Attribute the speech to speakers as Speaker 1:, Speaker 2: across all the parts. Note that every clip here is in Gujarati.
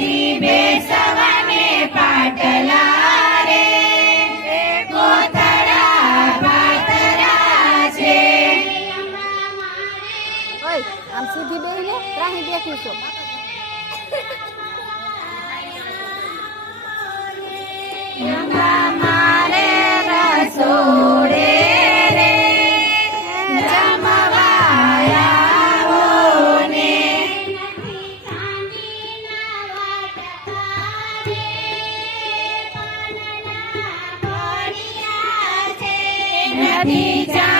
Speaker 1: મૂર્તિ બેસવાને પાટલા રે કોથળા પાતરા છે. આમ સીધી બેહીને ત્રાહી બેઠું છું. ดีจ้า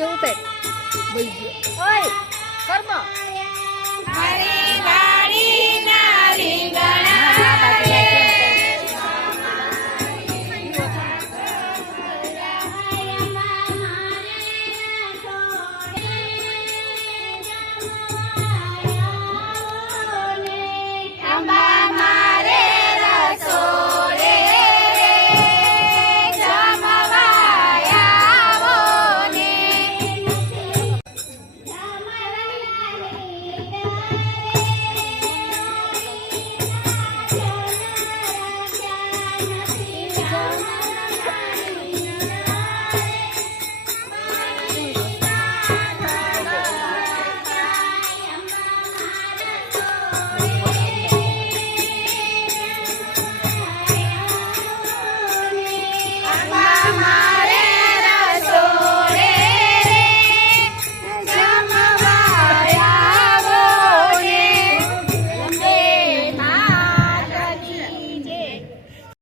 Speaker 1: घेऊत आहेत कर्म. 干嘛